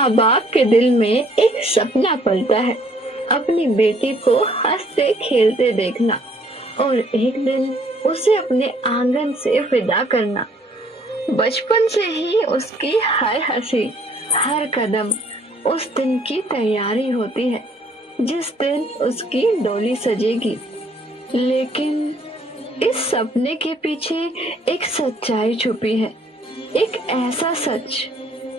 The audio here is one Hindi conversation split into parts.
माँ बाप के दिल में एक सपना पलता है, अपनी बेटी को हंसते खेलते देखना और एक दिन उसे अपने आंगन से विदा करना। बचपन से ही उसकी हर हंसी, हर कदम उस दिन की तैयारी होती है जिस दिन उसकी डोली सजेगी। लेकिन इस सपने के पीछे एक सच्चाई छुपी है, एक ऐसा सच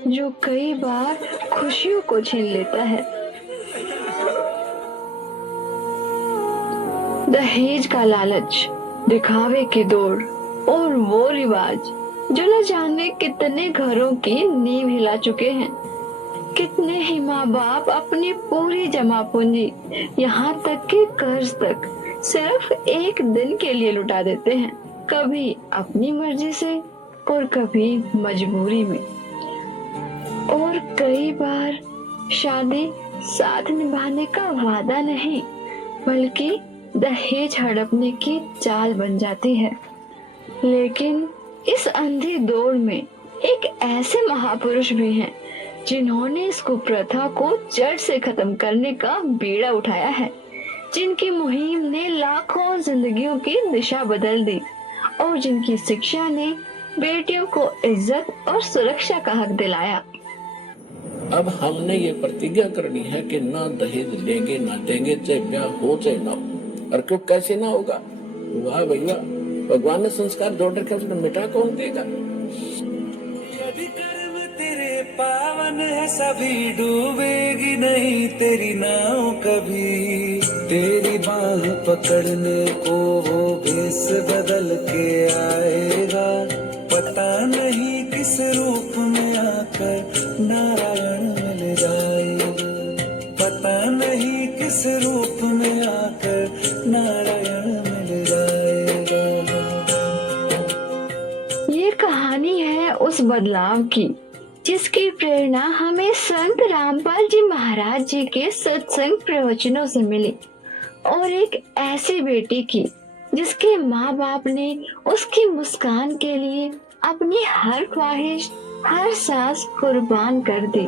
जो कई बार खुशियों को छीन लेता है। दहेज का लालच, दिखावे की दौड़ और वो रिवाज जो न जाने कितने घरों की नींव हिला चुके हैं। कितने ही माँ बाप अपनी पूरी जमा पूंजी, यहाँ तक कि कर्ज तक सिर्फ एक दिन के लिए लुटा देते हैं, कभी अपनी मर्जी से और कभी मजबूरी में। और कई बार शादी साथ निभाने का वादा नहीं, बल्कि दहेज हड़पने की चाल बन जाती है। लेकिन इस अंधी दौड़ में एक ऐसे महापुरुष भी हैं जिन्होंने इस कुप्रथा को जड़ से खत्म करने का बीड़ा उठाया है, जिनकी मुहिम ने लाखों जिंदगियों की दिशा बदल दी और जिनकी शिक्षा ने बेटियों को इज्जत और सुरक्षा का हक दिलाया। अब हमने ये प्रतिज्ञा करनी है कि ना दहेज लेंगे ना देंगे, चाहे ब्याह हो चाहे ना हो। और क्यों कैसे ना होगा? वाह भैया, भगवान ने संस्कार जोड़ रखे, उसने मिटा कौन देगा? तेरे पावन है सभी, डूबेगी नहीं तेरी नाव कभी। तेरी बाह पकड़ने को वो भेष बदल के आएगा, पता नहीं किस रूप में आकर नारायण मिल जाएगा। पता नहीं किस रूप में आकर नारायण मिल जाएगा। ये कहानी है उस बदलाव की जिसकी प्रेरणा हमें संत रामपाल जी महाराज जी के सत्संग प्रवचनों से मिली, और एक ऐसी बेटी की जिसके माँ बाप ने उसकी मुस्कान के लिए अपनी हर ख्वाहिश, हर सांस कुर्बान कर दी।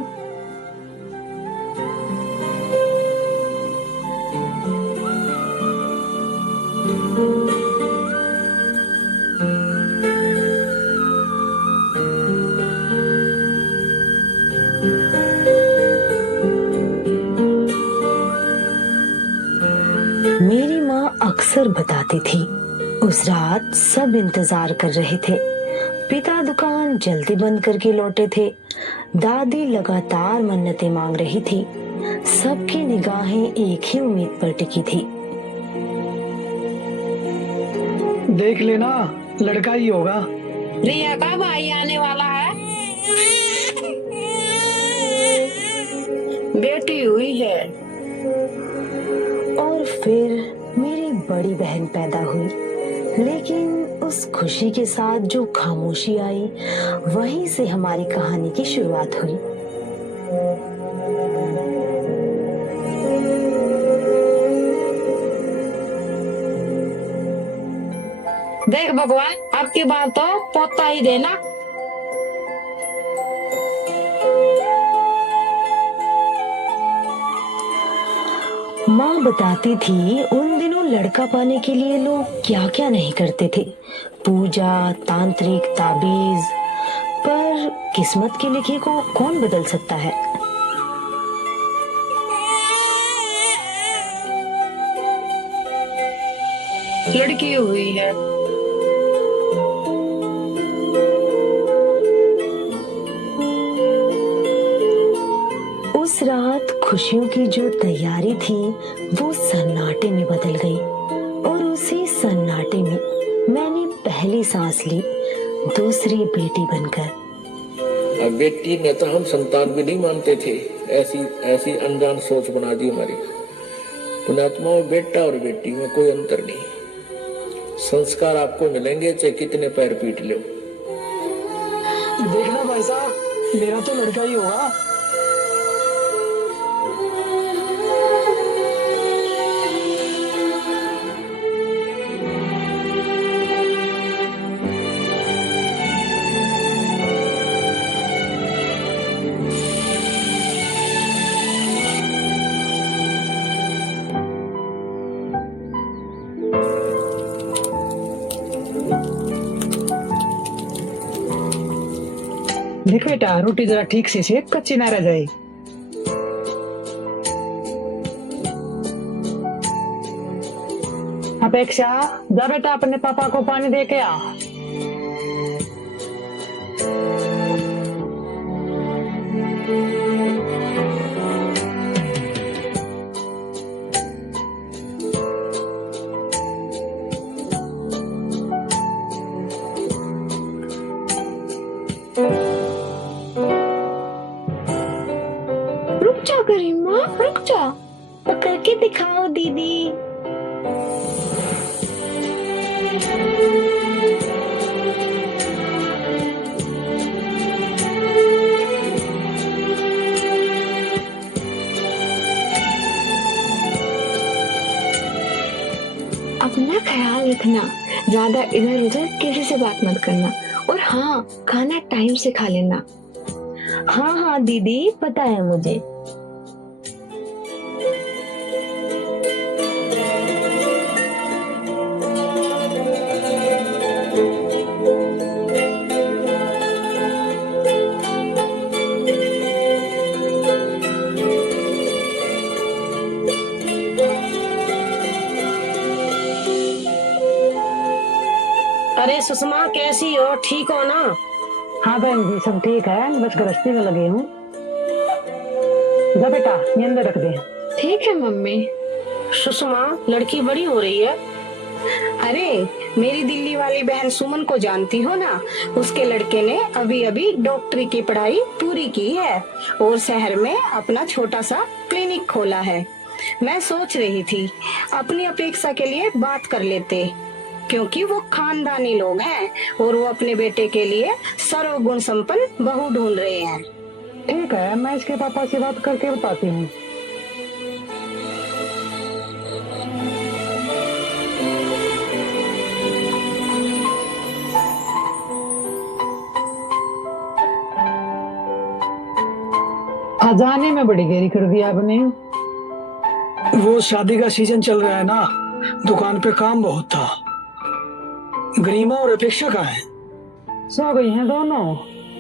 मेरी माँ अक्सर बताती थी, उस रात सब इंतजार कर रहे थे। पिता दुकान जल्दी बंद करके लौटे थे। दादी लगातार मन्नतें मांग रही थी। सबकी निगाहें एक ही उम्मीद पर टिकी थी। देख लेना, लड़का ही होगा। रिया का भाई आने वाला है। बेटी हुई है। और फिर मेरी बड़ी बहन पैदा हुई, लेकिन उस खुशी के साथ जो खामोशी आई, वहीं से हमारी कहानी की शुरुआत हुई। देख भगवान, आपकी बात तो पोता ही देना। माँ बताती थी, उन दिनों लड़का पाने के लिए लोग क्या क्या नहीं करते थे, पूजा, तांत्रिक, ताबीज। पर किस्मत के लिखे को कौन बदल सकता है? लड़की हुई है। उस रात खुशियों की जो तैयारी थी वो सन्नाटे में बदल गई, और उसी सन्नाटे में मैंने पहली सांस ली, दूसरी बेटी बनकर। बेटी ने तो हम संतान भी नहीं मानते थे, ऐसी ऐसी अनजान सोच बना दी हमारी। पुण्यात्मा में बेटा और बेटी में कोई अंतर नहीं। संस्कार आपको मिलेंगे चाहे कितने पैर पीट लो। देखना भाई साहब, मेरा तो लड़का ही होगा। देख बेटा, रोटी जरा ठीक से सेक, कच्ची ना रह जाए। अपेक्षा, जा बेटा अपने पापा को पानी दे के आ। रुक जा गरिमा, रुक जा। पकड़ के दिखाओ दीदी। अपना ख्याल रखना, ज्यादा इधर उधर किसी से बात मत करना। और हाँ, खाना टाइम से खा लेना। हाँ हाँ दीदी, पता है मुझे। अरे सुषमा, कैसी हो? ठीक हो ना? हाँ बहन जी, सब ठीक है, बस गृहस्थी में लगे हूँ। जा बेटा, ये अंदर रख दे। ठीक है मम्मी। सुषमा, लड़की बड़ी हो रही है। अरे, मेरी दिल्ली वाली बहन सुमन को जानती हो ना? उसके लड़के ने अभी अभी डॉक्टरी की पढ़ाई पूरी की है और शहर में अपना छोटा सा क्लिनिक खोला है। मैं सोच रही थी अपनी अपेक्षा के लिए बात कर लेते, क्योंकि वो खानदानी लोग हैं और वो अपने बेटे के लिए सर्वगुण संपन्न बहू ढूंढ रहे हैं। ठीक है, मैं इसके पापा से बात करके बताती हूँ। खजाने में बड़ी देरी कर दी आपने। वो शादी का सीजन चल रहा है ना, दुकान पे काम बहुत था। गरिमा और अपेक्षा कहाँ है? सो गई हैं दोनों।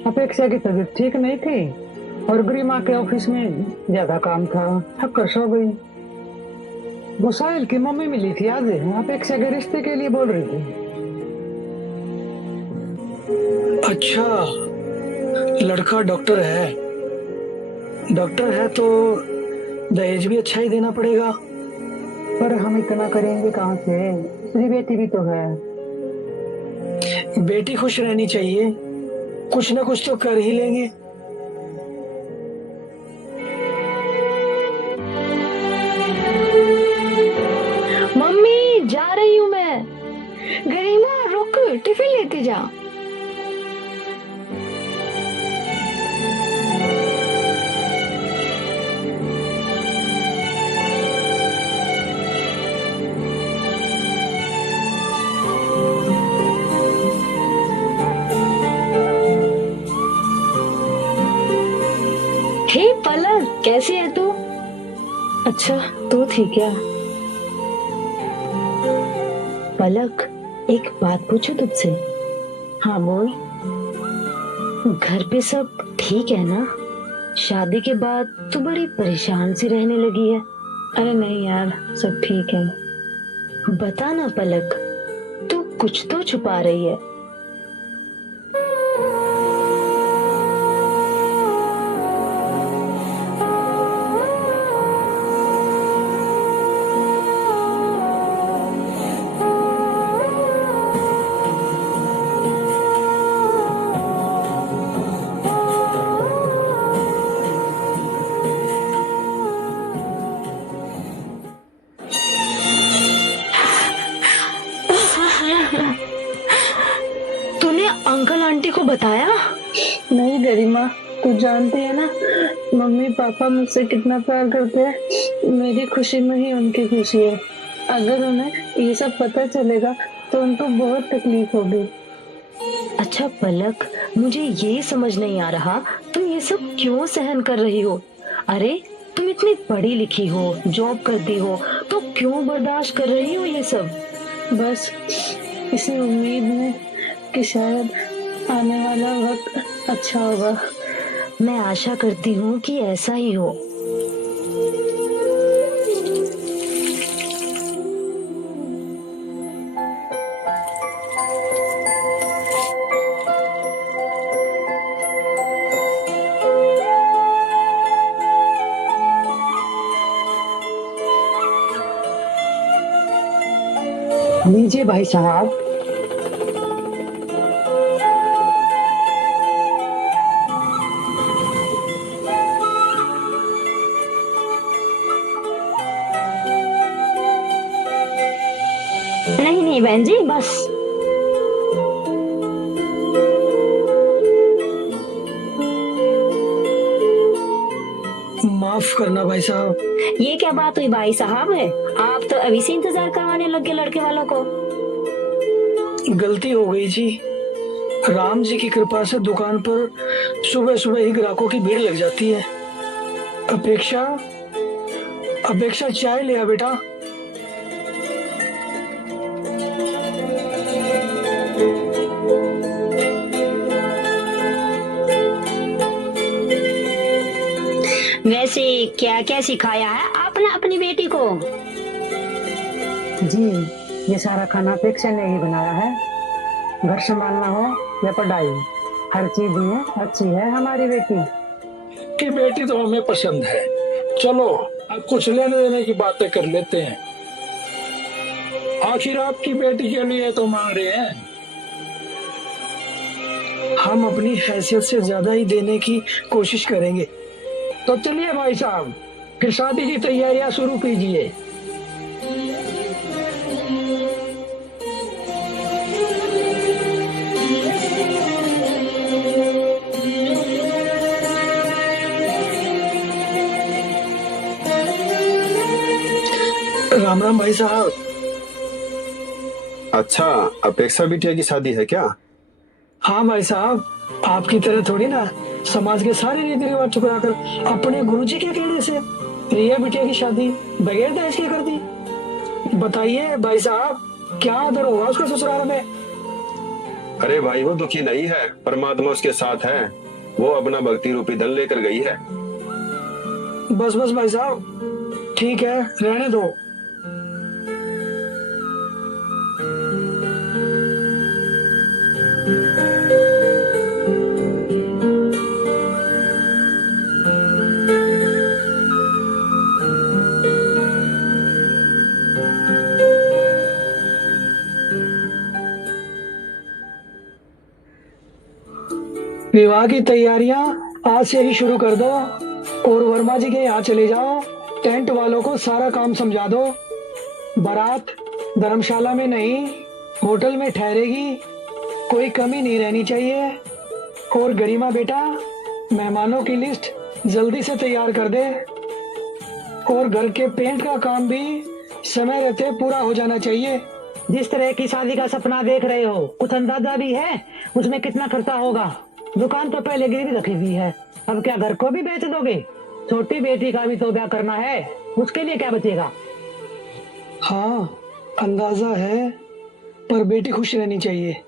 अपेक्षा की तबीयत ठीक नहीं थी और गरिमा के ऑफिस में ज्यादा काम था, थक सो गई। वो साहिल की मम्मी मिली थी आज, अपेक्षा के रिश्ते के लिए बोल रही थी। अच्छा, लड़का डॉक्टर है। डॉक्टर है तो दहेज भी अच्छा ही देना पड़ेगा। पर हम इतना करेंगे कहाँ से? उसकी बेटी भी तो है। बेटी खुश रहनी चाहिए, कुछ ना कुछ तो कर ही लेंगे। मम्मी, जा रही हूँ मैं। गरिमा रुक, टिफिन लेते जा। हे पलक, कैसी है तू? अच्छा, तो थी क्या? पलक, एक बात पूछूं तुझसे? हाँ बोल। घर पे सब ठीक है ना? शादी के बाद तू बड़ी परेशान सी रहने लगी है। अरे नहीं यार, सब ठीक है। बता ना पलक, तू कुछ तो छुपा रही है। तूने अंकल आंटी को बताया? नहीं गरिमा, तू जानती है ना मम्मी पापा मुझसे कितना प्यार करते हैं। मेरी खुशी में ही उनकी खुशी है। अगर उन्हें ये सब पता चलेगा तो उनको बहुत तकलीफ होगी। अच्छा पलक, मुझे ये समझ नहीं आ रहा तुम ये सब क्यों सहन कर रही हो? अरे तुम इतनी पढ़ी लिखी हो, जॉब करती हो, तो क्यों बर्दाश्त कर रही हो ये सब? बस इसी उम्मीद में कि शायद आने वाला वक्त अच्छा होगा। मैं आशा करती हूँ कि ऐसा ही हो। लीजिए भाई साहब। नहीं नहीं बहन जी, बस। माफ करना भाई साहब। ये क्या बात हुई भाई साहब है? आप तो अभी से इंतजार करवाने लगे लड़के वालों को। गलती हो गई जी। राम जी की कृपा से दुकान पर सुबह सुबह ही ग्राहकों की भीड़ लग जाती है। अपेक्षा अपेक्षा चाय लिया बेटा। वैसे क्या क्या सिखाया है आपने अपनी बेटी को? जी, ये सारा खाना अपेक्षा ने ही बनाया है। घर संभालना हो या पढ़ाई, हर चीज में अच्छी है हमारी बेटी। की बेटी तो हमें पसंद है। चलो अब कुछ लेने देने की बातें कर लेते हैं। आखिर आपकी बेटी के लिए तो मांग रहे हैं। हम अपनी हैसियत से ज्यादा ही देने की कोशिश करेंगे। तो चलिए भाई साहब, फिर शादी की तैयारियां शुरू कीजिए। राम राम भाई साहब। अच्छा, अपेक्षा बिटिया की शादी है क्या? हाँ भाई साहब, आपकी तरह थोड़ी ना समाज के सारे रीति रिवाज ठुकरा कर अपने गुरुजी के कहने से रिया बिटिया की शादी बगैर दहेज के कर दी। बताइए भाई साहब, क्या आदर होगा उसके ससुराल में? अरे भाई, वो दुखी नहीं है, परमात्मा उसके साथ है। वो अपना भक्ति रूपी धन लेकर गई है। बस बस भाई साहब, ठीक है, रहने दो। विवाह की तैयारियां आज से ही शुरू कर दो और वर्मा जी के यहाँ चले जाओ। टेंट वालों को सारा काम समझा दो। बारात धर्मशाला में नहीं, होटल में ठहरेगी। कोई कमी नहीं रहनी चाहिए। और गरिमा बेटा, मेहमानों की लिस्ट जल्दी से तैयार कर दे। और घर के पेंट का काम भी समय रहते पूरा हो जाना चाहिए। जिस तरह की शादी का सपना देख रहे हो, कुछ अंदाजा भी है उसमें कितना खर्चा होगा? दुकान तो पहले गिरवी रखी हुई है, अब क्या घर को भी बेच दोगे? छोटी बेटी का भी तो ब्याह करना है, उसके लिए क्या बचेगा? हाँ, अंदाजा है, पर बेटी खुश रहनी चाहिए।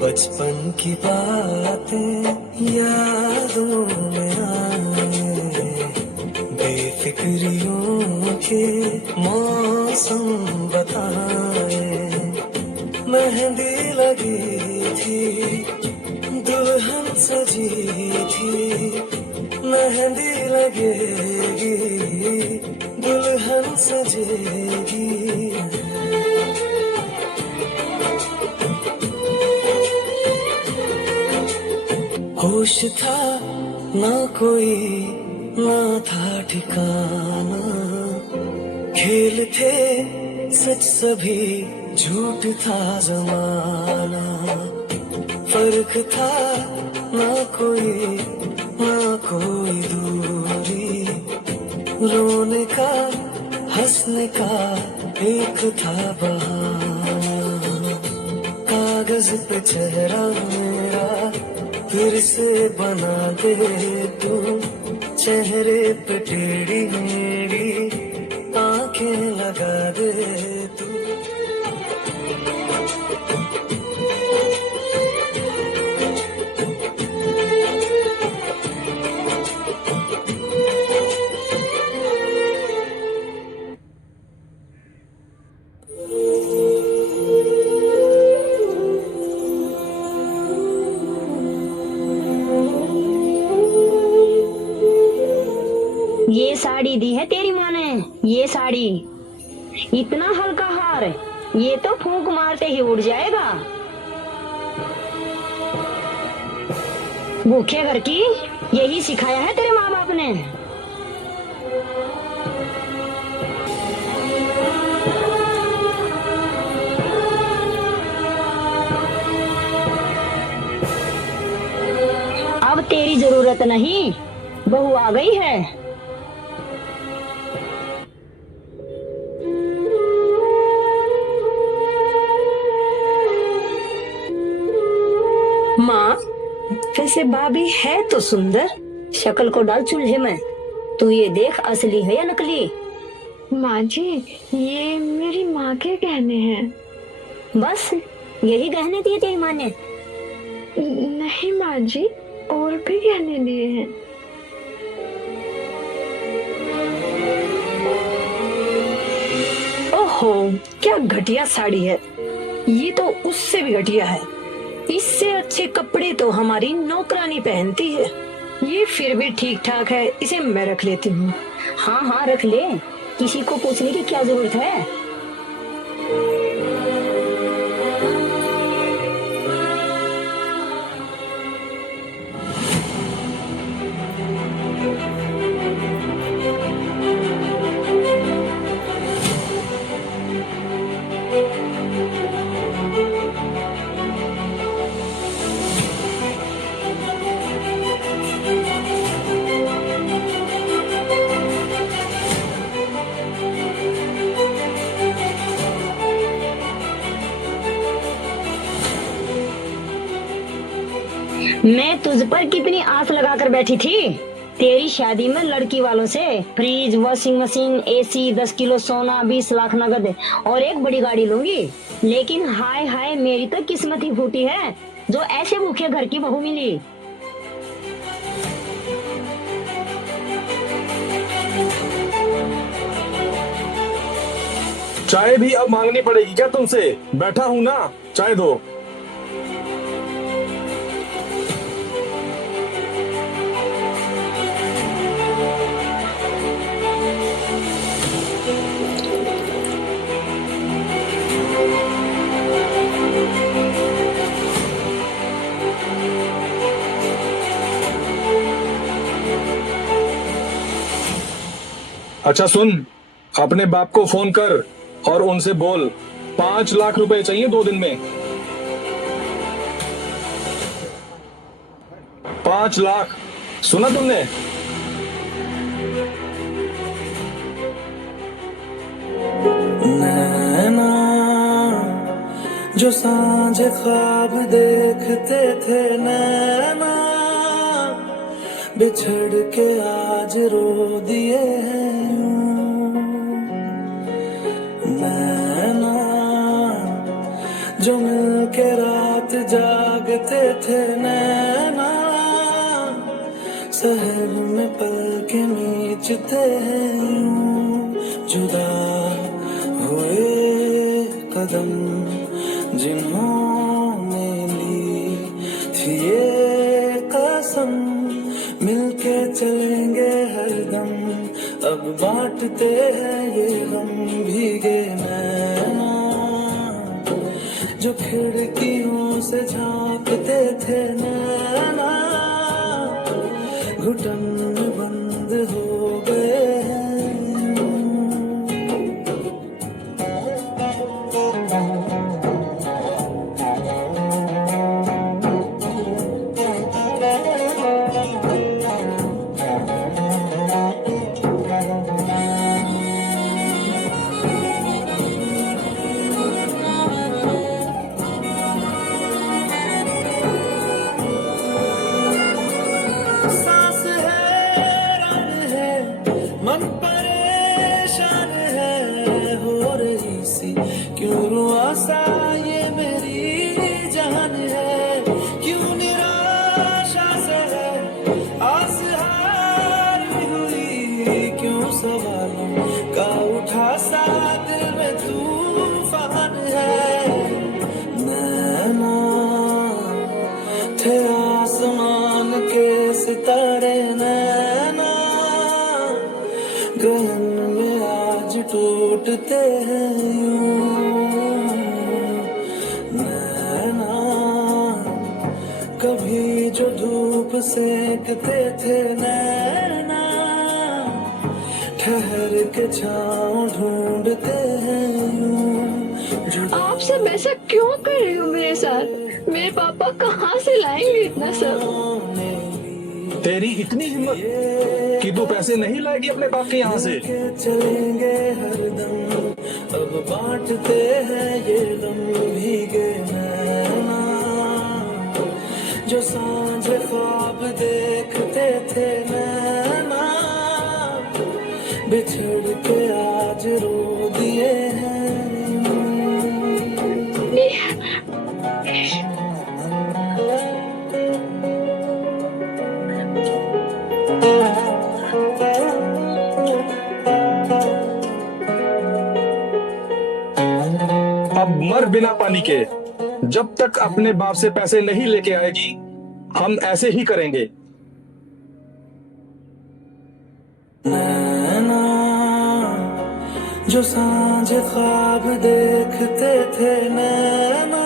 बचपन की बातें यादों में आए, बेफिक्रियों के मौसम बताए। मेहंदी लगी थी, दुल्हन सजी थी, मेहंदी लगेगी, दुल्हन सजेगी। होश था ना कोई, ना था ठिकाना, खेल थे सच सभी, झूठ था जमाना, फर्क था ना कोई, ना कोई दूरी, रोने का हंसने का एक था बहाना, कागज पे चेहरा मेरा फिर से बना दे तू, चेहरे पे टेढ़ी मेरी आंखें लगा दे तू। ये साड़ी दी है तेरी माँ ने, ये साड़ी, इतना हल्का हार, ये तो फूंक मारते ही उड़ जाएगा। भूखे घर की यही सिखाया है तेरे माँ बाप ने। अब तेरी जरूरत नहीं, बहू आ गई है। माँ, वैसे भाभी है तो सुंदर, शक्ल को डाल चूल्हे में, तू ये देख असली है या नकली। माँ जी, ये मेरी माँ के गहने हैं। बस यही गहने दिए तेरी माँ ने? नहीं माँ जी, और भी गहने दिए हैं। ओहो, क्या घटिया साड़ी है, ये तो उससे भी घटिया है। इससे अच्छे कपड़े तो हमारी नौकरानी पहनती है। ये फिर भी ठीक ठाक है, इसे मैं रख लेती हूँ। हाँ हाँ रख ले, किसी को पूछने की क्या जरूरत है। मैं तुझ पर कितनी आस लगाकर बैठी थी। तेरी शादी में लड़की वालों से fridge, washing machine, AC, 10 kilo सोना, 20 लाख नगद और एक बड़ी गाड़ी लूंगी। लेकिन हाय हाय, मेरी तो किस्मत ही फूटी है जो ऐसे भूखे घर की बहू मिली। चाय भी अब मांगनी पड़ेगी क्या तुमसे? बैठा हूँ ना, चाय दो। अच्छा सुन, अपने बाप को फोन कर और उनसे बोल 5 लाख रुपए चाहिए 2 दिन में। 5 लाख, सुना तुमने? नैना जो सांझ ख्वाब देखते थे, नैना बिछड़ के आज रो दिए हैं यूं। नैना जो मिल के रात जागते थे, नैना शहर में पल के नीचते हैं यूं। जुदा हुए कदम जिन्होंने ली थी ये कसम, मिलके चलेंगे हरदम, अब बांटते हैं ये गम। भीगे नैना जो खिड़कियों से झांकते थे, नैना बांटते हैं यूं नैना। कभी जो धूप सेकते थे नैना, ठहर के छाँव ढूंढते हैं यूं। आप सब ऐसा क्यों कर रहे हो मेरे साथ? मेरे पापा कहाँ से लाएंगे इतना सब? तेरी इतनी हिम्मत कि तू पैसे नहीं लाएगी अपने बाप के यहाँ से? चलेंगे हरदम, अब बांटते हैं ये गम भीगे नैना। जो सांझ ख्वाब देखते थे नैना, बिछड़ के आज रो दिए हैं। अब मर बिना पानी के, जब तक अपने बाप से पैसे नहीं लेके आएगी हम ऐसे ही करेंगे। नैना जो सांझ ख्वाब देखते थे नैना,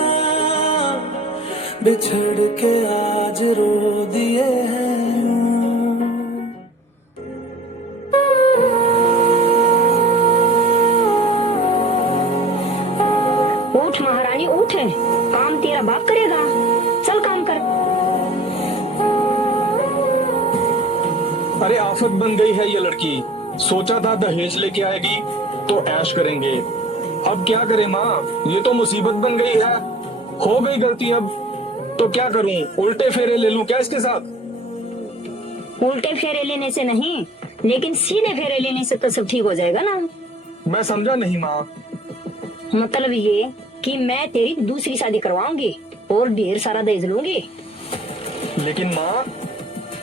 बिछड़ के आज रो दिए हैं। उठ महारानी उठ, काम तेरा बाप करेगा, चल काम कर। अरे आफत बन गई है ये लड़की। सोचा था दहेज लेके आएगी तो ऐश करेंगे, अब क्या करें माँ, ये तो मुसीबत बन गई है। हो गई गलती, अब तो क्या करूं? उल्टे फेरे ले लूं क्या इसके साथ? उल्टे फेरे लेने से नहीं, लेकिन सीधे फेरे लेने से तो सब ठीक हो जाएगा ना। मैं समझा नहीं माँ। मतलब ये कि मैं तेरी दूसरी शादी करवाऊंगी और ढेर सारा दहेज लूंगी। लेकिन माँ,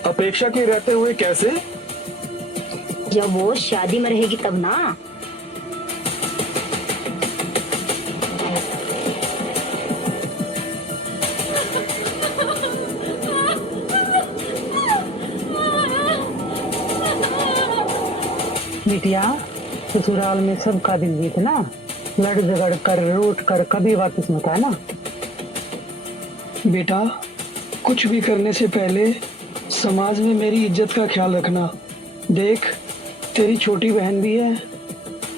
अपेक्षा के रहते हुए कैसे? जब वो शादी में रहेगी तब ना। बिटिया, ससुराल में सबका दिल जीतना, लड़ झगड़ कर रूठ कर कभी वापस मत आना। बेटा, कुछ भी करने से पहले समाज में मेरी इज्जत का ख्याल रखना। देख, तेरी छोटी बहन भी है,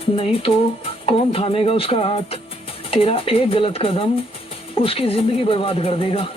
नहीं तो कौन थामेगा उसका हाथ? तेरा एक गलत कदम उसकी जिंदगी बर्बाद कर देगा।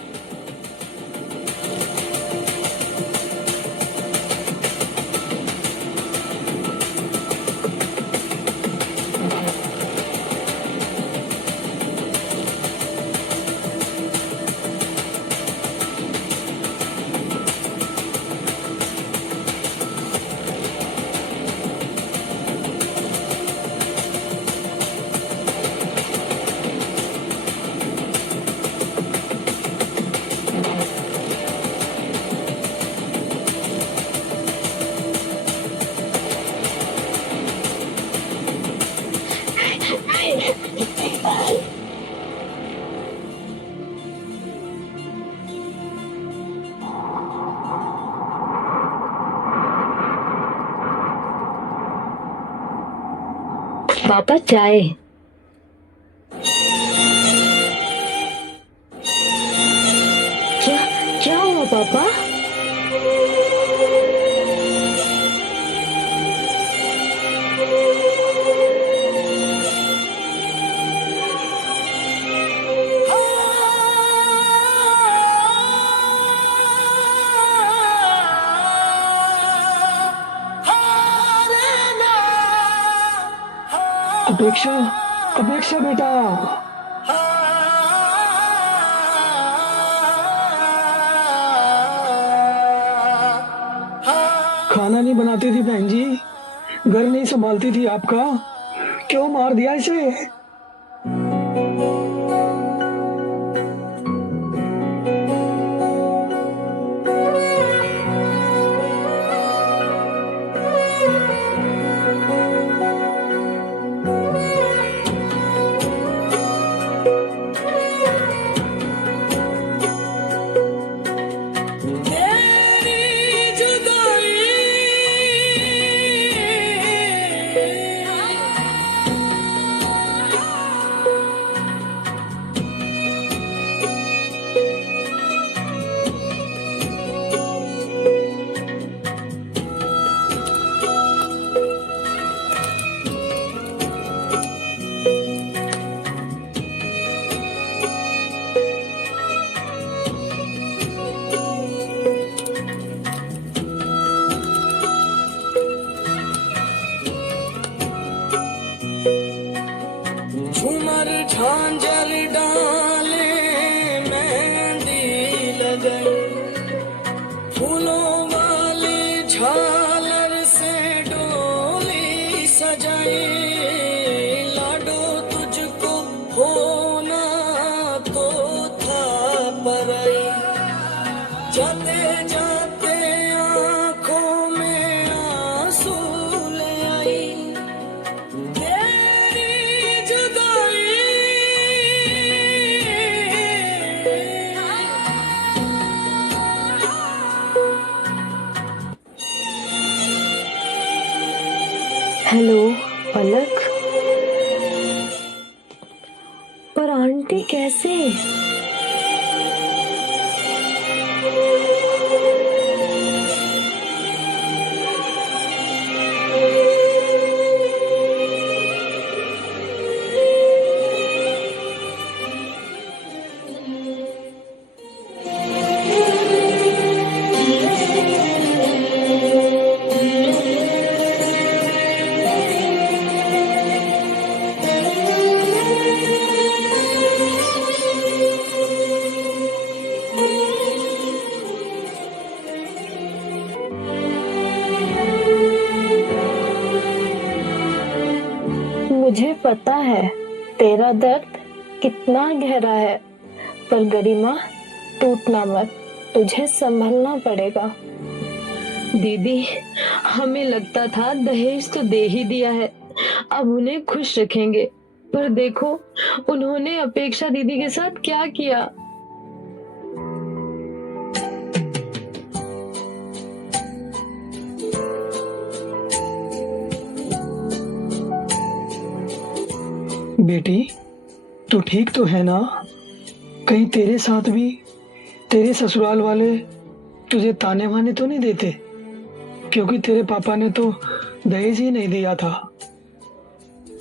पापा चाय। क्या हुआ पापा? अपेक्षा, अपेक्षा बेटा, खाना नहीं बनाती थी बहन जी, घर नहीं संभालती थी आपका, क्यों मार दिया इसे? झांझर डाले मेहंदी लगाई, फूलों वाली झालर से डोली सजाई, लाडो तुझको होना तो था पराई, जाते जाते आंखों में आंसू ले आई तेरी जुदाई। हेलो पलक, पर आंटी कैसे? मुझे पता है तेरा दर्द कितना गहरा है, पर गरिमा टूटना मत, तुझे संभलना पड़ेगा। दीदी, हमें लगता था दहेज तो दे ही दिया है, अब उन्हें खुश रखेंगे, पर देखो उन्होंने अपेक्षा दीदी के साथ क्या किया। बेटी, तू ठीक तो है ना? कहीं तेरे साथ भी तेरे ससुराल वाले तुझे ताने वाने तो नहीं देते? क्योंकि तेरे पापा ने तो दहेज ही नहीं दिया था।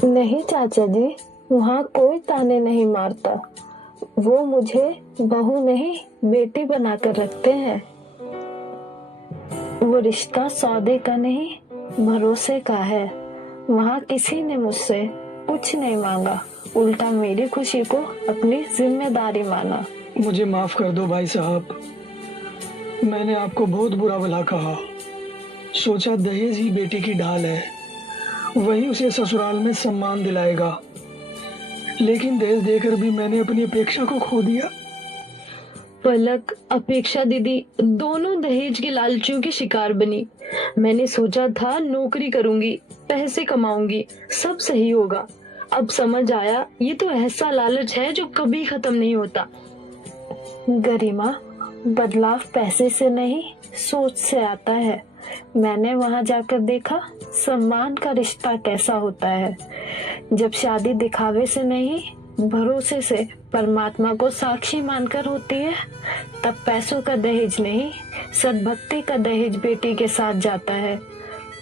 नहीं चाचा जी, वहाँ कोई ताने नहीं मारता, वो मुझे बहू नहीं बेटी बनाकर रखते हैं। वो रिश्ता सौदे का नहीं भरोसे का है। वहाँ किसी ने मुझसे कुछ नहीं मांगा, उल्टा मेरी खुशी को अपनी जिम्मेदारी माना। मुझे माफ कर दो भाई साहब, मैंने आपको बहुत बुरा भला कहा। सोचा दहेज ही बेटी की ढाल है, वही उसे ससुराल में सम्मान दिलाएगा, लेकिन दहेज देकर भी मैंने अपनी अपेक्षा को खो दिया। पलक, अपेक्षा दीदी दोनों दहेज के लालचियों की शिकार बनी। मैंने सोचा था नौकरी करूंगी, पैसे कमाऊंगी, सब सही होगा। अब समझ आया ये तो ऐसा लालच है जो कभी खत्म नहीं होता। गरिमा, बदलाव पैसे से नहीं सोच से आता है। मैंने वहां जाकर देखा सम्मान का रिश्ता कैसा होता है। जब शादी दिखावे से नहीं भरोसे से परमात्मा को साक्षी मानकर होती है, तब पैसों का दहेज नहीं सद्भक्ति का दहेज बेटी के साथ जाता है।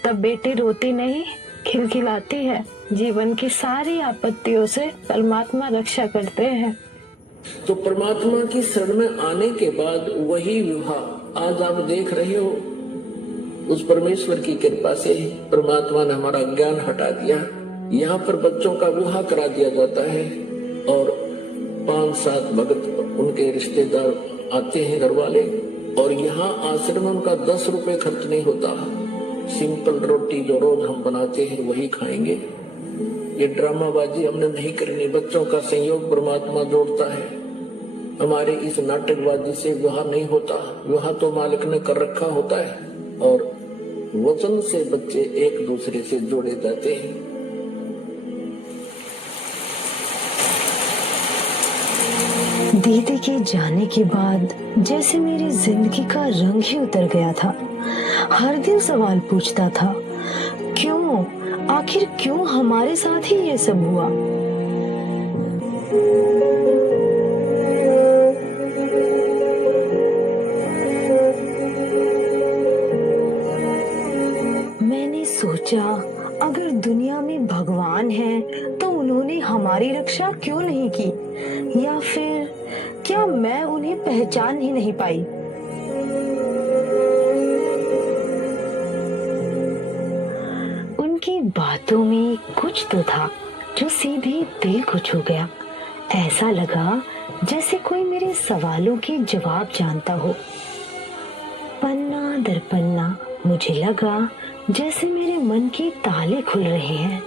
तब बेटी रोती नहीं खिलखिलाती है। जीवन की सारी आपत्तियों से परमात्मा रक्षा करते हैं। तो परमात्मा की शरण में आने के बाद वही विवाह आज आप देख रहे हो, उस परमेश्वर की कृपा से परमात्मा ने हमारा ज्ञान हटा दिया। यहाँ पर बच्चों का विवाह करा दिया जाता है और 5-7 भगत उनके रिश्तेदार आते हैं, घर वाले, और यहाँ आश्रम में उनका 10 रुपए खर्च नहीं होता। सिंपल रोटी जो रोज हम बनाते हैं वही खाएंगे। ये ड्रामाबाजी हमने नहीं करनी। बच्चों का संयोग परमात्मा जोड़ता है। हमारे इस नाटकबाजी से विवाह नहीं होता। विवाह तो मालिक ने कर रखा होता है और वचन से बच्चे एक दूसरे से जोड़े जाते हैं। दीदी के जाने के बाद जैसे मेरी जिंदगी का रंग ही उतर गया था। हर दिन सवाल पूछता था, क्यों, आखिर क्यों हमारे साथ ही ये सब हुआ। मैंने सोचा, अगर दुनिया में भगवान है तो उन्होंने हमारी रक्षा क्यों नहीं की, या फिर क्या मैं उन्हें पहचान ही नहीं पाई। उनकी बातों में कुछ तो था जो सीधे दिल को छू गया। ऐसा लगा जैसे कोई मेरे सवालों के जवाब जानता हो। पन्ना दर पन्ना मुझे लगा जैसे मेरे मन के ताले खुल रहे हैं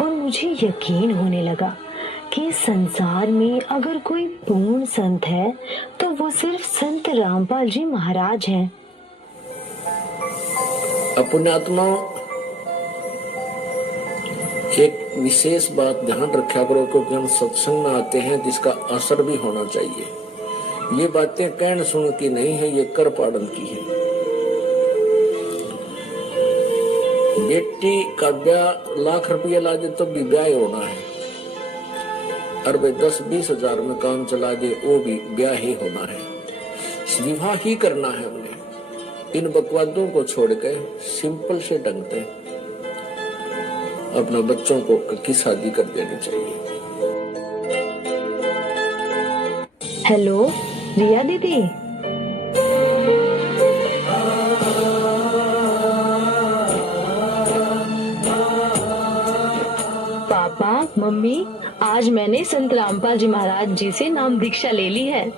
और मुझे यकीन होने लगा कि संसार में अगर कोई पूर्ण संत है तो वो सिर्फ संत रामपाल जी महाराज हैं। पुण्यात्माओं, एक विशेष बात ध्यान रखा करो, क्योंकि हम सत्संग में आते हैं जिसका असर भी होना चाहिए। ये बातें कहन सुन की नहीं है, ये कर पाड़न की है। बेटी का ब्याह लाख रुपया ला दे तो भी ब्याह होना है, और वे 10-20 हजार में काम चला दे वो भी ब्याह ही होना है। विवाह ही करना है हमने। इन बकवादों को छोड़ के सिंपल से ढंग से अपना बच्चों को की शादी कर देनी चाहिए। हेलो रिया दीदी। पापा मम्मी, आज मैंने संत रामपाल जी महाराज जी से नाम दीक्षा ले ली है।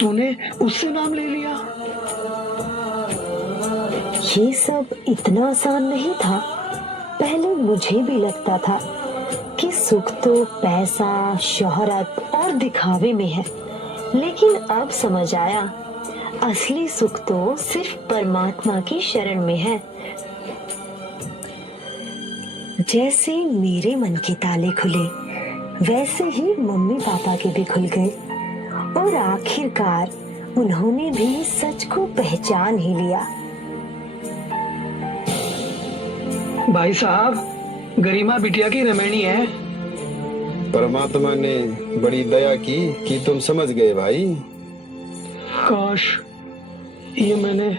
तूने उससे नाम ले लिया? ये सब इतना आसान नहीं था। पहले मुझे भी लगता था कि सुख तो पैसा, शोहरत और दिखावे में है, लेकिन अब समझ आया असली सुख तो सिर्फ परमात्मा की शरण में है। जैसे मेरे मन के ताले खुले, वैसे ही मम्मी पापा के भी खुल गए और आखिरकार उन्होंने भी सच को पहचान ही लिया। भाई साहब, गरिमा बिटिया की रमणी है। परमात्मा ने बड़ी दया की कि तुम समझ गए भाई। काश ये मैंने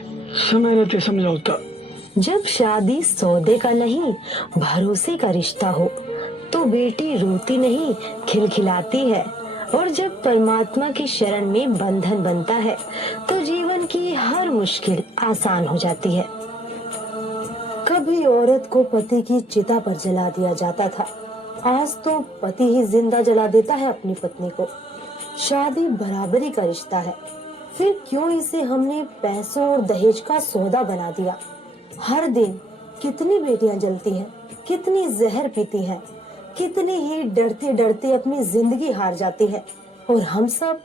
समय रहते समझा होता। जब शादी सौदे का नहीं, भरोसे का रिश्ता हो तो बेटी रोती नहीं, खिलखिलाती है। और जब परमात्मा की शरण में बंधन बनता है तो जीवन की हर मुश्किल आसान हो जाती है। कभी औरत को पति की चिता पर जला दिया जाता था, आज तो पति ही जिंदा जला देता है अपनी पत्नी को। शादी बराबरी का रिश्ता है, फिर क्यों इसे हमने पैसों और दहेज का सौदा बना दिया। हर दिन कितनी बेटियां जलती हैं, कितनी जहर पीती हैं, कितनी ही डरते डरते अपनी जिंदगी हार जाती है, और हम सब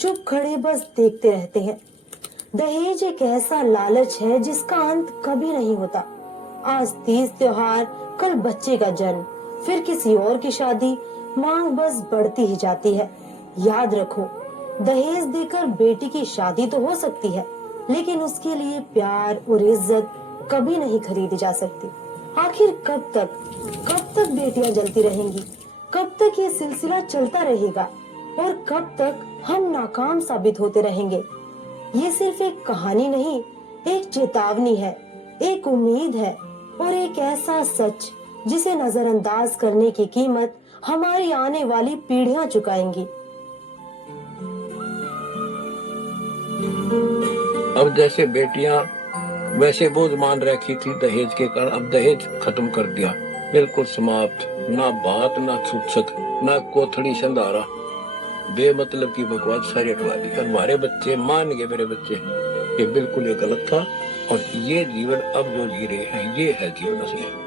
चुप खड़े बस देखते रहते हैं। दहेज एक ऐसा लालच है जिसका अंत कभी नहीं होता। आज तीज त्योहार, कल बच्चे का जन्म, फिर किसी और की शादी, मांग बस बढ़ती ही जाती है। याद रखो, दहेज देकर बेटी की शादी तो हो सकती है, लेकिन उसके लिए प्यार और इज्जत कभी नहीं खरीदी जा सकती। आखिर कब तक बेटियां जलती रहेंगी? कब तक ये सिलसिला चलता रहेगा? और कब तक हम नाकाम साबित होते रहेंगे? ये सिर्फ एक कहानी नहीं, एक चेतावनी है, एक उम्मीद है, और एक ऐसा सच जिसे नजरअंदाज करने की कीमत हमारी आने वाली पीढ़ियां चुकाएंगी। अब जैसे बेटियां वैसे बोझ मान रखी थी दहेज के कारण, अब दहेज खत्म कर दिया, बिल्कुल समाप्त। ना बात, ना छुच्छत, ना कोथड़ी संधारा, बेमतलब की बकवास सारी हटवा दी। और हमारे बच्चे मान गए, मेरे बच्चे, ये बिल्कुल ये गलत था, और ये जीवन अब जो जी रहे हैं ये है जीवन असली।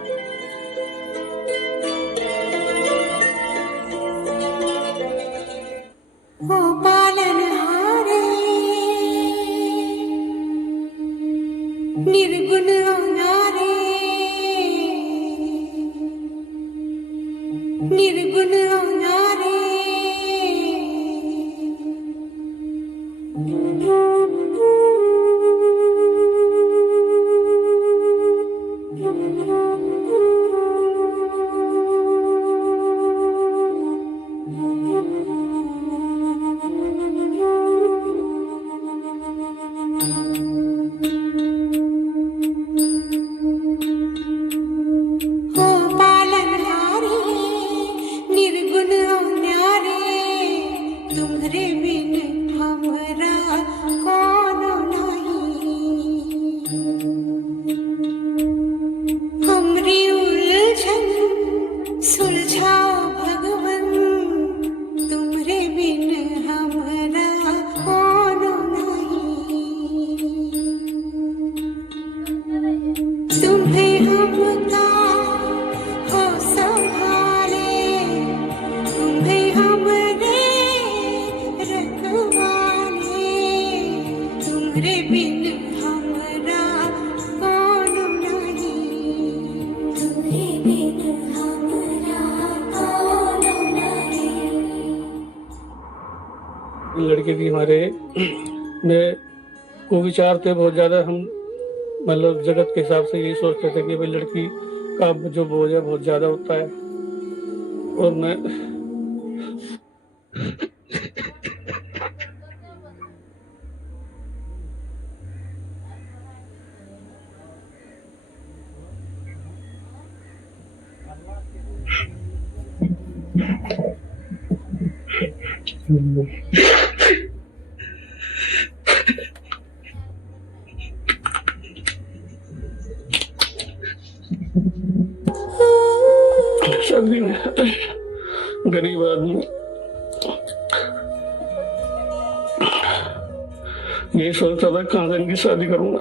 निर्गुण अनारे, निर्गुण अनारे, निर्गुण लड़के की हमारे में कुविचार थे बहुत ज्यादा। हम मतलब जगत के हिसाब से यही सोचते थे कि भाई लड़की का जो बोझ है बहुत ज्यादा होता है। और मैं शादी में गरीब आदमी ये सोचता था कहाँ से इनकी शादी करूंगा।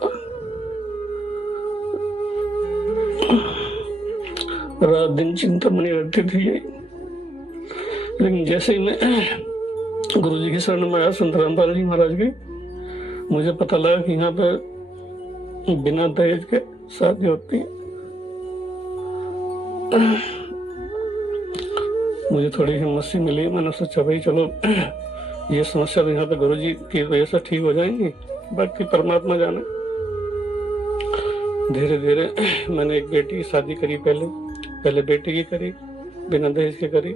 रात दिन चिंता बनी रहती थी ये। लेकिन जैसे ही मैं गुरुजी की शरण में आया संत रामपाल जी महाराज की, मुझे पता लगा कि यहाँ पे बिना दहेज के शादी होती है। मुझे थोड़ी हिम्मत सी मिली। मैंने सोचा भाई चलो ये समस्या तो यहाँ पे गुरुजी की वजह से ठीक हो जाएंगी, बाकी परमात्मा जाने। धीरे धीरे मैंने एक बेटी की शादी करी। पहले बेटी की करी, बिना दहेज के करी।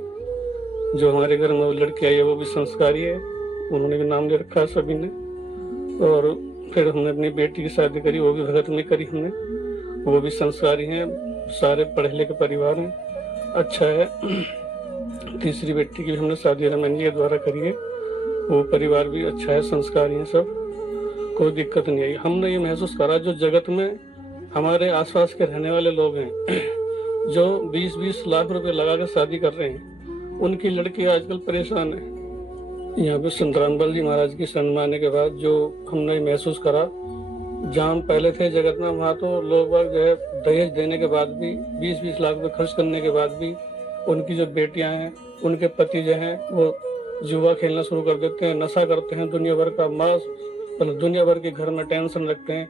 जो हमारे घर में वो लड़की आई है वो भी संस्कारी है, उन्होंने भी नाम ले रखा है सभी ने। और फिर हमने अपनी बेटी की शादी करी, वो भी भगत में करी हमने, वो भी संस्कारी हैं, सारे पढ़े लिखे परिवार हैं, अच्छा है। तीसरी बेटी की भी हमने शादी रमन जी के द्वारा करी है, वो परिवार भी अच्छा है, संस्कारी है, सब कोई दिक्कत नहीं आई। हमने ये महसूस करा जो जगत में हमारे आसपास के रहने वाले लोग हैं जो 20-20 लाख रुपए लगा कर शादी कर रहे हैं, उनकी लड़की आजकल परेशान है। यहाँ पे संत रामपाल जी महाराज की शरण में आने के बाद जो हमने महसूस करा, जहाँ पहले थे जगत में, वहाँ तो लोग बाग जो है दहेज देने के बाद भी 20-20 लाख रुपए खर्च करने के बाद भी उनकी जो बेटियां हैं, उनके पति जो हैं वो जुआ खेलना शुरू कर देते हैं, नशा करते हैं, दुनिया भर का मांस, मतलब दुनिया भर के घर में टेंशन रखते हैं।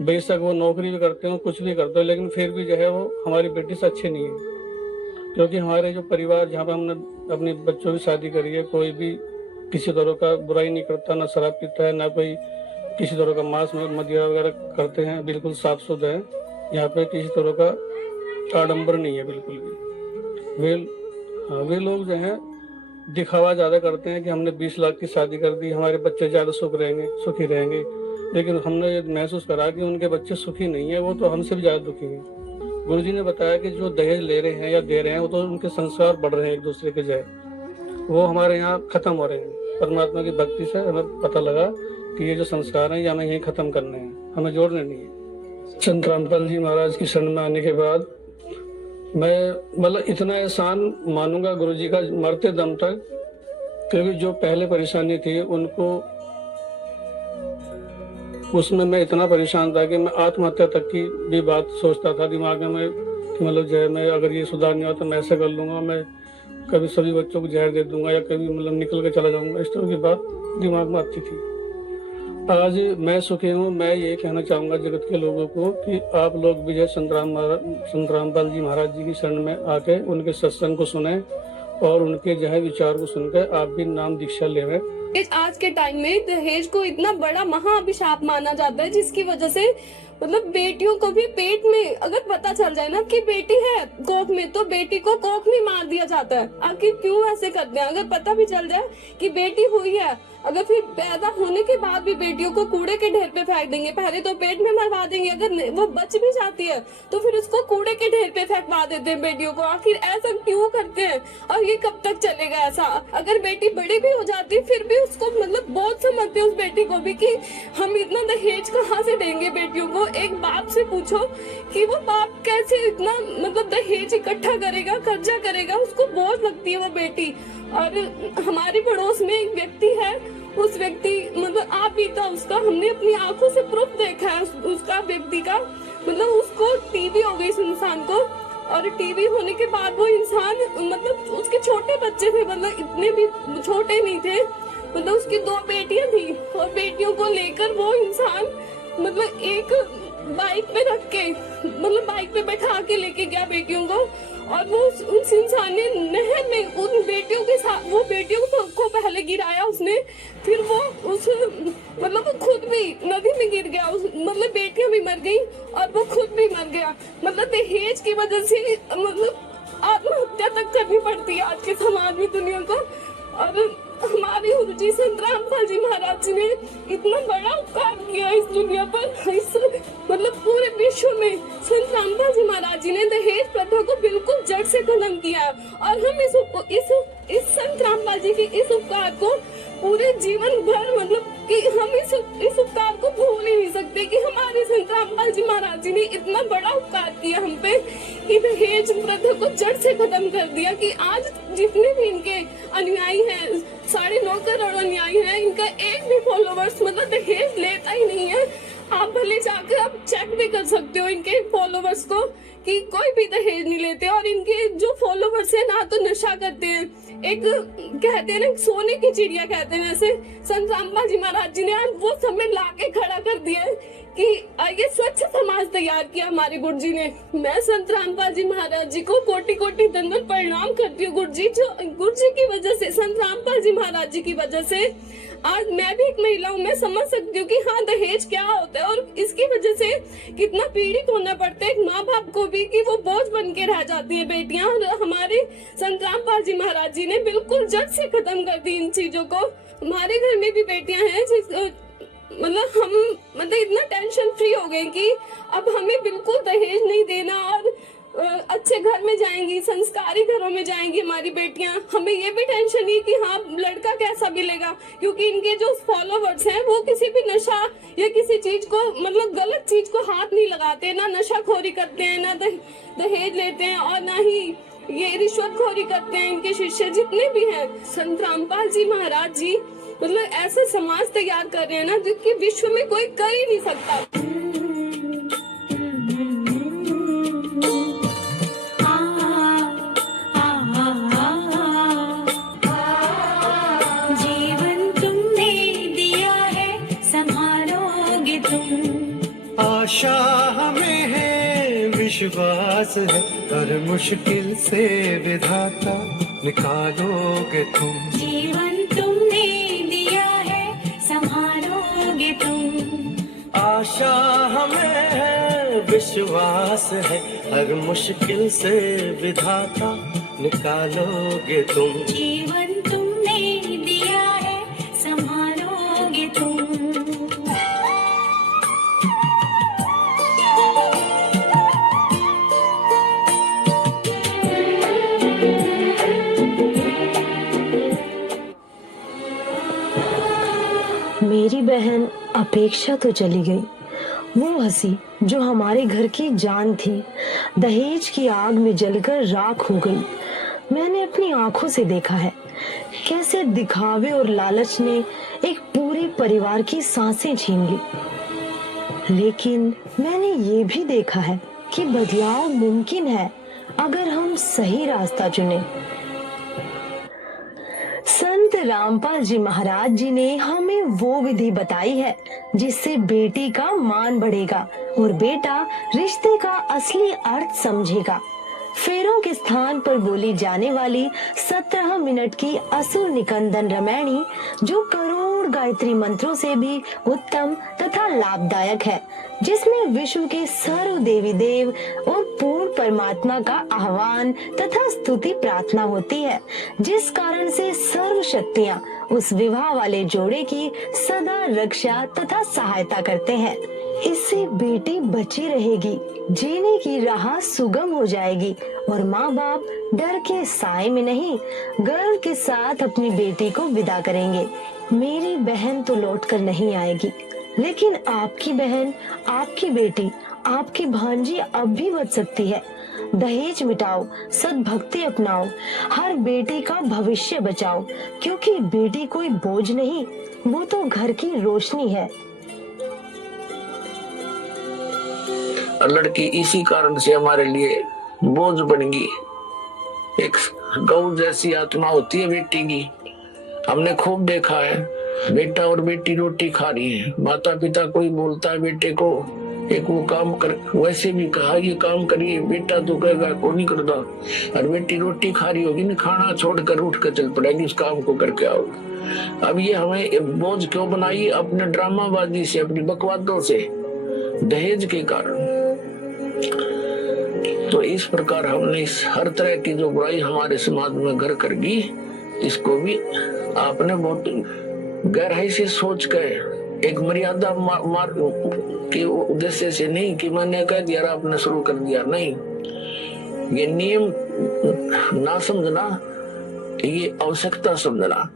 बेशक वो नौकरी भी करते हो, कुछ भी करते हो, लेकिन फिर भी जो है वो हमारी बेटी से अच्छे नहीं है। क्योंकि हमारे जो परिवार जहाँ पे हमने अपने बच्चों की शादी करी है, कोई भी किसी तरह का बुराई नहीं करता, ना शराब पीता है, ना कोई किसी तरह का मांस मदिरा वगैरह करते हैं, बिल्कुल साफ सुथरा है। यहाँ पे किसी तरह का आडम्बर नहीं है बिल्कुल भी। वे लोग जो हैं दिखावा ज्यादा करते हैं कि हमने 20 लाख की शादी कर दी, हमारे बच्चे ज्यादा सुखी रहेंगे। लेकिन हमने ये महसूस करा कि उनके बच्चे सुखी नहीं है, वो तो हमसे भी ज्यादा दुखी हैं। गुरुजी ने बताया कि जो दहेज ले रहे हैं या दे रहे हैं, वो तो उनके संस्कार बढ़ रहे हैं एक दूसरे के जय, वो हमारे यहाँ खत्म हो रहे हैं। परमात्मा की भक्ति से हमें पता लगा कि ये जो संस्कार हैं ये हमें यही खत्म करने हैं, हमें जोड़ने नहीं है। संत रामपाल जी महाराज की शरण में आने के बाद मैं मतलब इतना एहसान मानूंगा गुरुजी का मरते दम तक, क्योंकि जो पहले परेशानी थी उनको, उसमें मैं इतना परेशान था कि मैं आत्महत्या तक की भी बात सोचता था दिमाग में कि मतलब जो है मैं अगर ये सुधार नहीं हुआ तो मैं ऐसा कर लूंगा, मैं कभी सभी बच्चों को जहर दे दूंगा या कभी मतलब निकल के चला जाऊंगा, इस तरह की बात दिमाग में आती थी। आज मैं सुखी हूँ। मैं ये कहना चाहूंगा जगत के लोगों को कि आप लोग भी जो संत रामपाल जी महाराज जी की शरण में आके उनके सत्संग को सुने और उनके जो है विचार को सुनकर आप भी नाम दीक्षा ले। आज के टाइम में दहेज को इतना बड़ा महाअभिशाप माना जाता है, जिसकी वजह से मतलब बेटियों को भी पेट में अगर पता चल जाए ना कि बेटी है कोख में, तो बेटी को कोख में मार दिया जाता है। आखिर क्यों ऐसे करते हैं? अगर पता भी चल जाए कि बेटी हुई है, अगर फिर पैदा होने के बाद भी बेटियों को कूड़े के ढेर पे फेंक देंगे। पहले तो पेट में मरवा देंगे, अगर वो बच भी जाती है तो फिर उसको कूड़े के ढेर पे फेंकवा देते हैं बेटियों को। आखिर ऐसा क्यों करते हैं और ये कब तक चलेगा ऐसा? अगर बेटी बड़ी भी हो जाती है फिर भी उसको मतलब बहुत समझते हैं उस बेटी को भी कि हम इतना दहेज कहाँ से देंगे बेटियों को। एक बाप से पूछो कि वो बाप कैसे इतना मतलब दहेज इकट्ठा करेगा, खर्चा करेगा, उसको बहुत लगती है वो बेटी। और हमारे पड़ोस में एक व्यक्ति है, उस व्यक्ति मतलब आप ही था उसका, हमने अपनी आंखों से प्रूफ देखा है उसका व्यक्ति का, मतलब उसको टीबी हो गई इस इंसान को। और टीबी होने के बाद वो इंसान मतलब उसके छोटे बच्चे थे, मतलब इतने भी छोटे नहीं थे, मतलब उसकी 2 बेटियां थी और बेटियों को लेकर वो इंसान मतलब एक बाइक पे रख के मतलब बाइक पे बैठा के लेके गया बेटियों को। और वो उस इंसान ने नहर में उन बेटियों के साथ, वो बेटियों को पहले गिराया उसने, वजह से मतलब आत्महत्या तक करनी पड़ती है आज के समाज में दुनिया को। और हमारे गुरुजी संत रामपाल जी महाराज जी ने इतना बड़ा उपकार किया इस दुनिया पर, इस मतलब पूरे विश्व में। संत रामपाल जी महाराज जी ने दहेज प्रथा को बिल्कुल जड़ से खत्म किया। और हम इस संत रामपाल जी के इस उपकार को पूरे जीवन भर मतलब कि हम इस उपकार को भूल ही नहीं सकते कि हमारे संत रामपाल जी महाराज जी ने इतना बड़ा उपकार किया हम पे कि दहेज प्रथा को जड़ से खत्म कर दिया। कि आज जितने भी इनके अनुयायी हैं, 9.5 करोड़ अनुयायी हैं, इनका एक भी फॉलोवर्स मतलब दहेज लेता ही नहीं है। आप भले जाकर आप चेक भी कर सकते हो इनके फॉलोवर्स को कि कोई भी दहेज नहीं लेते। और इनके जो फॉलोवर्स हैं ना तो नशा करते हैं, एक कहते हैं ना सोने की चिड़िया कहते हैं, वैसे संत रामपाल जी महाराज जी ने आज वो समय लाके खड़ा कर दिया है कि ये स्वच्छ समाज तैयार किया हमारे गुरुजी ने। मैं संत रामपाल जी महाराज जी को कोटि कोटि दंडवत प्रणाम करती हूँ। गुरुजी की वजह से, संत रामपाल जी महाराज जी की वजह से आज मैं भी एक महिला हूँ, मैं समझ सकती हूँ कि हाँ दहेज क्या होता है और इसकी वजह से कितना पीड़ित होना पड़ता है एक माँ बाप को भी कि वो बोझ बन के रह जाती है बेटियां। और हमारे संत रामपाल जी महाराज जी ने बिल्कुल जड़ से खत्म कर दी इन चीजों को। हमारे घर में भी बेटियां हैं हम इतना टेंशन फ्री हो गए कि अब हमें बिल्कुल दहेज नहीं देना और अच्छे घर में जाएंगी, संस्कारी घरों में जाएंगी हमारी बेटियां। हमें ये भी टेंशन नहीं कि हाँ लड़का कैसा मिलेगा, क्योंकि इनके जो फॉलोवर्स हैं वो किसी भी नशा या किसी चीज को मतलब गलत चीज को हाथ नहीं लगाते, ना नशाखोरी करते हैं, ना दहेज लेते हैं और ना ही ये रिश्वतखोरी करते हैं। इनके शिष्य जितने भी हैं, संत रामपाल जी महाराज जी मतलब ऐसे समाज तैयार कर रहे हैं ना जो कि विश्व में कोई कर ही नहीं सकता। जीवन तुमने दिया है संभालोगे तुम। आशा हमें है, विश्वास है, हर मुश्किल से विधाता निकालोगे तुम। जीवन तुमने दिया है संभालोगे तुम। आशा हमें है, विश्वास है, हर मुश्किल से विधाता निकालोगे तुम। जीवन तुमने दिया है संभालोगे तुम। मेरी बहन अपेक्षा तो चली गई, वो हंसी जो हमारे घर की जान थी दहेज की आग में जलकर राख हो गई। मैंने अपनी आंखों से देखा है कैसे दिखावे और लालच ने एक पूरे परिवार की सांसें छीन ली। लेकिन मैंने ये भी देखा है कि बदलाव मुमकिन है अगर हम सही रास्ता चुने। संत रामपाल जी महाराज जी ने हमें वो विधि बताई है जिससे बेटी का मान बढ़ेगा और बेटा रिश्ते का असली अर्थ समझेगा। फेरों के स्थान पर बोली जाने वाली 17 मिनट की असुर निकंदन रामायणी जो करोड़ गायत्री मंत्रों से भी उत्तम तथा लाभदायक है, जिसमें विश्व के सर्व देवी देव और पूर्ण परमात्मा का आह्वान तथा स्तुति प्रार्थना होती है, जिस कारण से सर्व शक्तियाँ उस विवाह वाले जोड़े की सदा रक्षा तथा सहायता करते हैं। इससे बेटी बची रहेगी, जीने की राह सुगम हो जाएगी और माँ बाप डर के साए में नहीं गर्व के साथ अपनी बेटी को विदा करेंगे। मेरी बहन तो लौट कर नहीं आएगी, लेकिन आपकी बहन, आपकी बेटी, आपकी भांजी अब भी बच सकती है। दहेज मिटाओ, सद्भक्ति अपनाओ, हर बेटी का भविष्य बचाओ, क्योंकि बेटी कोई बोझ नहीं, वो तो घर की रोशनी है। लड़की इसी कारण से हमारे लिए बोझ बन गई। एक गौ जैसी आत्मा होती है बेटी की। हमने खूब देखा है, बेटा और बेटी रोटी खा रही है, माता पिता कोई बोलता है बेटे को एक वो काम कर, वैसे भी कहा ये काम करिए, बेटा तो कहेगा को नहीं करता। और बेटी रोटी खा रही होगी ना, खाना छोड़कर उठ कर चल पड़ेगी उस काम को करके आओ। अब ये हमें बोझ क्यों बनाई? अपने ड्रामाबाजी से, अपनी बकवादों से, दहेज के कारण। तो इस प्रकार हमने इस हर तरह की जो बुराई हमारे समाज में घर कर गई, इसको भी आपने बहुत गहराई से सोच कर एक मर्यादा मार के उद्देश्य से नहीं कि मैंने कह दिया आपने शुरू कर दिया, नहीं, ये नियम ना समझना, ये आवश्यकता समझना।